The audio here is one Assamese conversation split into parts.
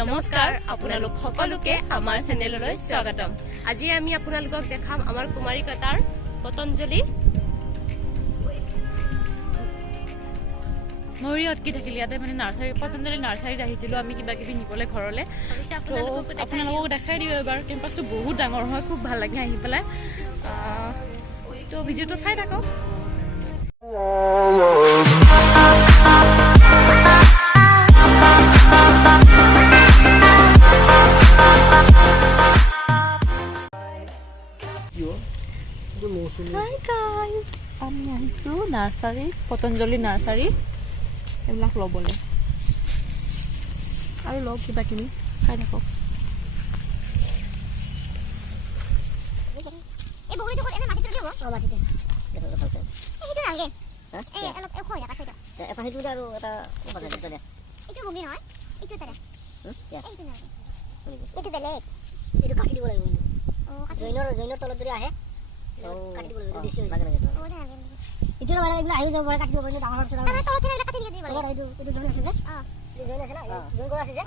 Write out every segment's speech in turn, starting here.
নমস্কাৰ আপোনালোক সকলোকে আমাৰ চেনেললৈ স্বাগতম। আজি আমি আপোনালোকক দেখাম আমাৰ কুমাৰিকাতাৰ পতঞ্জলি মৰি অটকি থাকিল ইয়াতে মানে নাৰ্সাৰী পতঞ্জলি নাৰ্সাৰীত আহিছিলোঁ আমি কিবা কিবি নিবলৈ ঘৰলৈ। আপোনালোকক দেখাই দিওঁ এবাৰ। কেম্পাছটো বহুত ডাঙৰ হয়, খুব ভাল লাগে আহি পেলাই। তো ভিডিঅ'টো চাই থাকক। Hi guys, আমি আহিছোঁ নাৰ্সাৰী পতঞ্জলি নাৰ্সাৰী এইবিলাক ল'বলৈ আৰু লওক কিবা কিবি খাই থাকক। জৈনৰ তলত যদি আহে কাটি দিব লাগিব বেছি হৈ লাগে লাগে ইটো না মানে আহি যাব বড় কাটি দিব বলে ডাঙৰ হৈছে ডাঙৰ তলত থেকে কাটি দিব লাগিব এইটো জৈন আছে যে জৈন আছে না জৈন কৰা আছে যে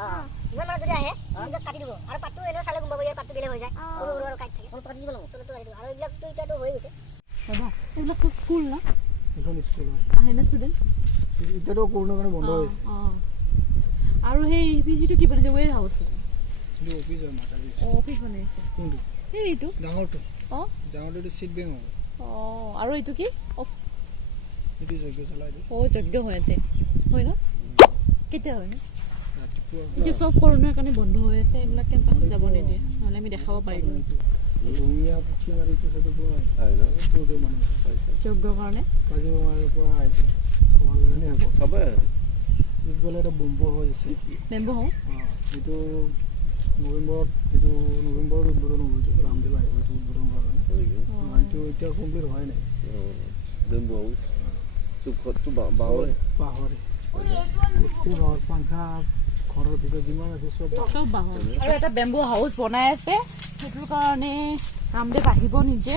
ইমান মানে যদি আহে এইটো কাটি দিব আৰু পাটটো এনে চালে গম পাব ইয়াৰ পাটটো বেলে হৈ যায় সৰু সৰু আৰু কাটি থাকে তলত কাটি দিব লাগিব তলত কাটি দিব আৰু এইবিলাক তো ইটাটো হৈ গৈছে বাবা এইবিলাক সব স্কুল না এখন স্কুল হয় আহে না ষ্টুডেন্ট ইটাটো কৰোনা কাৰণে বন্ধ হৈছে আৰু সেই পিজিটো কি বনাইছে ওয়েৰ হাউস ಇದು অফিস হয় মাতা অফিস বনাইছে কোনটো এইটো ডাঙৰটো ডাঙৰটো সিট বেং হ'ব আৰু এইটো কি এইটো যজ্ঞ চলাই দিও যজ্ঞ হয়তে হয় ন কেতিয়া হয় ন ৰাতিপুৱা এতিয়া সব কৰোনাৰ কাৰণে বন্ধ হৈ আছে এইবিলাক কেম্পাছত যাব নিদিয়ে নহ'লে আমি দেখাব পাৰিম ৰঙিয়া পুঠি মাৰিটো সেইটো পৰা আহে না সেইটো মানে যজ্ঞৰ কাৰণে কাজিৰঙাৰ পৰা আহিছে সবৰ কাৰণে হ'ব সবে এইবোলে এটা বম্ব হৈ আছে বেম্বো হওঁ এইটো নৱেম্বৰত উদ্বোধন হ'ব এইটো ৰামদেৱ আহিব এইটো উদ্বোধন কাৰণে এইটো এতিয়া কমপ্লিট হোৱাই নাই বেম্বো হাউচ চুখতটো বাহৰে পাংখা ঘৰৰ ভিতৰত যিমান আছে চব বাঁহৰ আৰু এটা বেম্বো হাউচ বনাই আছে সেইটোৰ কাৰণে ৰামদেৱ আহিব নিজে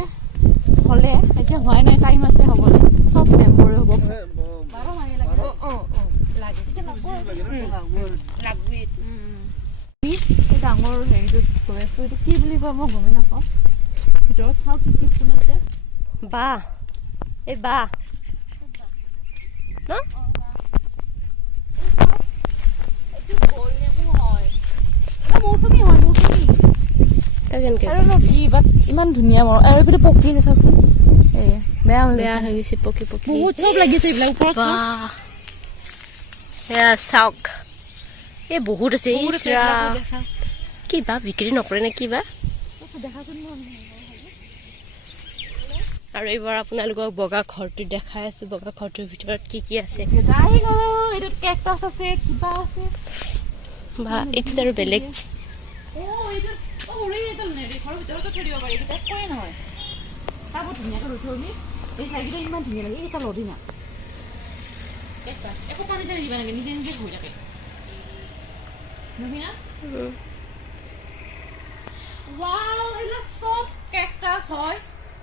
হ'লে এতিয়া হোৱাই নাই টাইম আছে হ'বলৈ চব বেম্বৰে হ'ব ডাঙৰ হেৰিটোত গৈ আছো এইটো কি বুলি কয় মই গমেই নাপাওঁ ভিতৰত চাওঁ কি কি ফুল আছে বাহ এই বাহ মৌচুমী হয় মৌচুমী ইমান ধুনীয়া আৰু এইটো পকি চাওকচোন বেয়া হৈ গৈছে পকি পকি বহুত চব লাগিছে এইবিলাক ওপৰত চাওক এই বহুত আছে কিবা বিক্ৰী নকৰে নে কিবা আৰু এইবাৰ আপোনালোকক বগা ঘৰটো দেখাই আছো বগা ঘৰটোৰ ভিতৰত কি কি আছে এইটো আৰু বেলেগ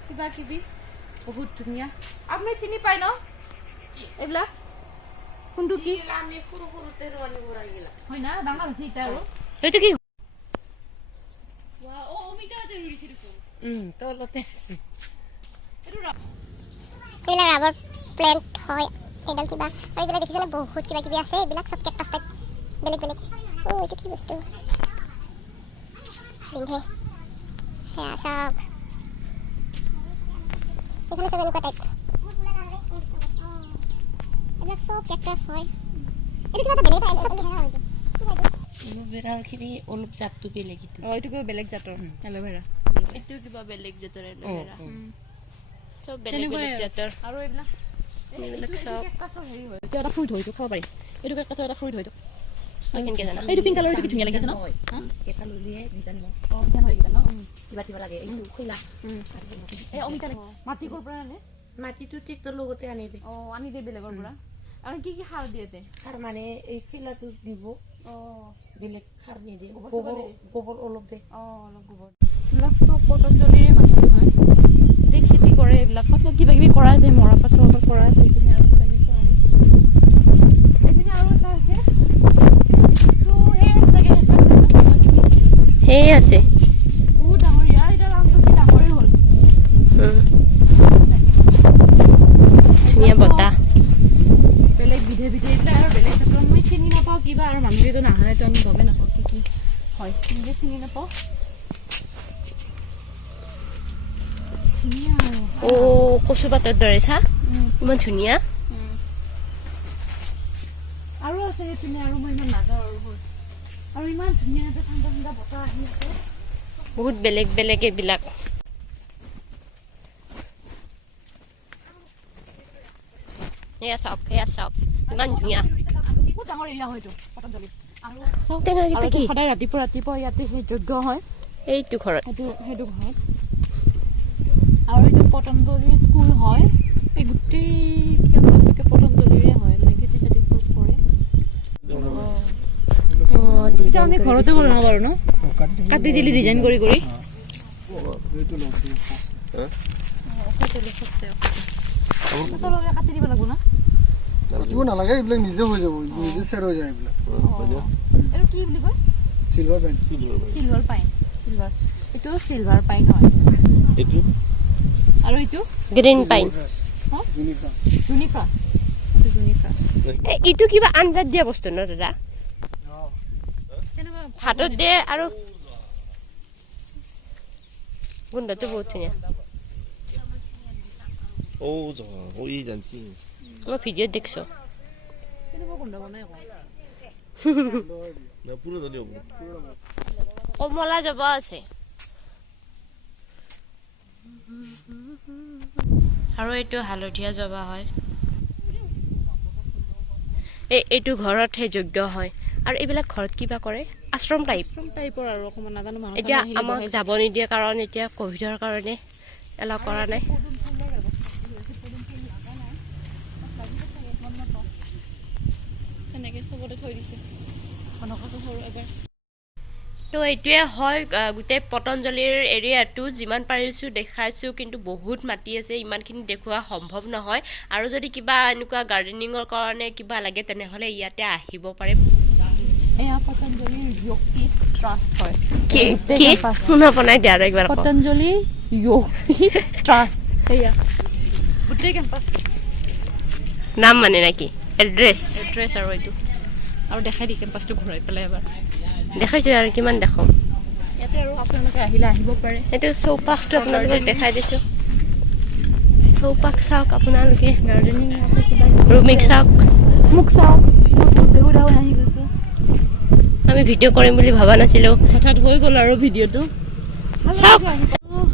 কিবা কিবি বহুত ধুনীয়া আপুনি চিনি পাই ন এইবিলাক কোনটো কি হয় না ডাঙৰ হৈছে এতিয়া আৰু এইটো কি এইবিলাক ৰাবৰ প্লেন্ট হয় এইডাল কিবা আৰু এইবিলাক দেখিছেনে বহুত কিবা কিবি আছে এইবিলাক চব কেকটাছ টাইপ বেলেগ বেলেগ এইটো কি বস্তু পিন্ধে সেয়া চব এখানে সব এনেকুৱা টাইপ এইবিলাক চব কেকটাছ হয় এইটো কিবা এটা বেলেগ টাইপ এলোভেৰাখিনি অলপ জাতটো বেলেগ এইটো কিবা বেলেগ জাতৰ এলোভেৰা এইটো কিবা বেলেগ জাতৰ এলোভেৰা চব বেলেগ বেলেগ জাতৰ আৰু এইবিলাক চব কেকটাছৰ হেৰি হয় এতিয়া এটা ফ্ৰুইট হয়তো খাব পাৰি এইটো কেকটাছৰ এটা ফ্ৰুইট হয়তো এইটো পিংক কালাৰটো কি ধুনীয়া লাগিছে ন এটা ললিয়ে ভিটামিন কিবা কিবা লাগে এইটো খৈলা এই অমিতা মাটি ক'ৰ পৰা আনে মাটিটো ট্ৰেক্টৰ লগতে আনি দে আনি দিয়ে বেলেগৰ পৰা আৰু কি কি সাৰ দিয়ে সাৰ মানে এই খৈলাটো দিব বেলেগ সাৰ নিদিয়ে গোবৰ অলপ দে অলপ গোবৰ এইবিলাক চব পতঞ্জলিৰে মাটি হয় খেতি কৰে এইবিলাক কিবা কিবি কৰা যায় মৰা পাতৰ কৰা যায় এইখিনি আৰু কিবা কিবি কৰা এইখিনি আৰু এটা আছে সেই আছে বহুত ডাঙৰ ইয়াৰ এটা ৰামটো কি ডাঙৰেই হ'ল ধুনীয়া বতাহ বেলেগ বিধে এইবিলাক আৰু বেলেগ ক্ষেত্ৰত মই চিনি নাপাওঁ কিবা আৰু মানুহটো নাহায়তো আমি গমে নাপাওঁ কি কি হয় নিজে চিনি নাপাওঁ ধুনীয়া ও কচু পাতৰ দৰে চা ইমান ধুনীয়া আৰু আছে সেইপিনে আৰু মই ইমান নাযাওঁ আৰু ইমান ধুনীয়া এটা ঠাণ্ডা ঠাণ্ডা বতাহ আহি আছে বহুত বেলেগ বেলেগ এইবিলাক এয়া চাওক ইমান ধুনীয়া বহুত ডাঙৰ এৰিয়া হয়তো পতঞ্জলি টেঙাকেইটা কি সদায় ৰাতিপুৱা ইয়াতে সেই যজ্ঞ হয় এইটো ঘৰত সেইটো ঘৰত আৰু এইটো পতঞ্জলিৰ স্কুল হয় এই গোটেই কেম্পাছকে পতঞ্জলিৰে হয় মানে খেতি চেতি চব কৰে এতিয়া আমি ঘৰতে কৰিব পাৰোঁ ন কাটি দিলি ডিজাইন কৰি কাটি দিব লাগিব না কাটিব নালাগে এইবিলাক নিজে হৈ যাব নিজে চেৰ হৈ যায় এইবিলাক এইটো কি বুলি কয় চিলভাৰ পাইন এইটো চিলভাৰ পাইন হয় এইটো আৰু এইটো গ্ৰীণ পাইন জুনিফা এইটো কিবা আঞ্জাত দিয়া বস্তু ন দাদা ভাতত দিয়ে আৰু গোন্ধটো বহুত ধুনীয়া ই জানছি মই ভিডিঅ'ত দেখিছো কমলা জবা আছে আৰু এইটো হালধীয়া জবা হয় এইটো ঘৰতহে যোগ্য হয় আৰু এইবিলাক ঘৰত কিবা কৰে আশ্ৰম টাইপৰ আৰু অকণমান নাজানো এতিয়া আমাক যাব নিদিয়ে কাৰণ এতিয়া কভিডৰ কাৰণে এলাউ কৰা নাই তেনেকৈ চবতে থৈ দিছে তো এইটোৱে হয় গোটেই পতঞ্জলিৰ এৰিয়াটো যিমান পাৰিছোঁ দেখাইছোঁ কিন্তু বহুত মাটি আছে ইমানখিনি দেখুওৱা সম্ভৱ নহয় আৰু যদি কিবা এনেকুৱা গাৰ্ডেনিঙৰ কাৰণে কিবা লাগে তেনেহ'লে ইয়াতে আহিব পাৰে এয়া পতঞ্জলি য়োগী ট্ৰাষ্ট হয় কি শুনা বনাই দিয়া আৰু একবাৰ পতঞ্জলি য়োগী ট্ৰাষ্ট এয়া গোটেই কেম্পাছ নাম মানে নেকি এড্ৰেছ আৰু এইটো আৰু দেখাই দি কেম্পাছটো ঘূৰাই পেলাই এবাৰ দেখাইছোঁ আৰু কিমান দেখাম ইয়াতে আৰু আপোনালোকে আহিলে আহিব পাৰে এইটো চৌপাশটো আপোনালোকক দেখাই দিছোঁ চৌপাশ চাওক আপোনালোকে গাৰ্ডেনিং আছে কিবা ৰুমিক চাওক মোক চাওক বহুত আহি গৈছোঁ আমি ভিডিঅ' কৰিম বুলি ভবা নাছিলোঁ হঠাৎ হৈ গ'ল আৰু ভিডিঅ'টো চাওক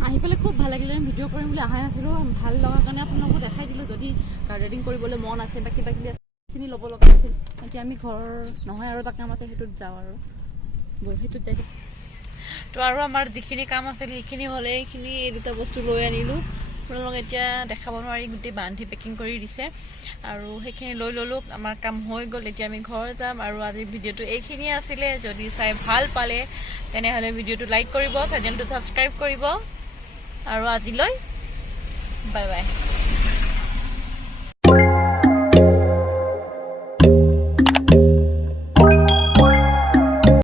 আহি পেলাই খুব ভাল লাগিলে ভিডিঅ' কৰিম বুলি অহা নাছিলোঁ ভাল লগাৰ কাৰণে আপোনালোকক দেখাই দিলোঁ যদি গাৰ্ডেনিং কৰিবলৈ মন আছে বা কিবা কিবি খিনি ল'ব লগা আছিল এতিয়া আমি ঘৰ নহয় আৰু এটা কাম আছে সেইটোত যাওঁ আৰু সেইটোত যাই তো আৰু আমাৰ যিখিনি কাম আছিল সেইখিনি হ'লে এইখিনি এই দুটা বস্তু লৈ আনিলোঁ আপোনালোকে এতিয়া দেখাব নোৱাৰি গোটেই বান্ধি পেকিং কৰি দিছে আৰু সেইখিনি লৈ ল'লোঁ আমাৰ কাম হৈ গ'ল এতিয়া আমি ঘৰ যাম আৰু আজিৰ ভিডিঅ'টো এইখিনিয়ে আছিলে যদি চাই ভাল পালে তেনেহ'লে ভিডিঅ'টো লাইক কৰিব চেনেলটো ছাবস্ক্ৰাইব কৰিব আৰু আজিলৈ বাই বাই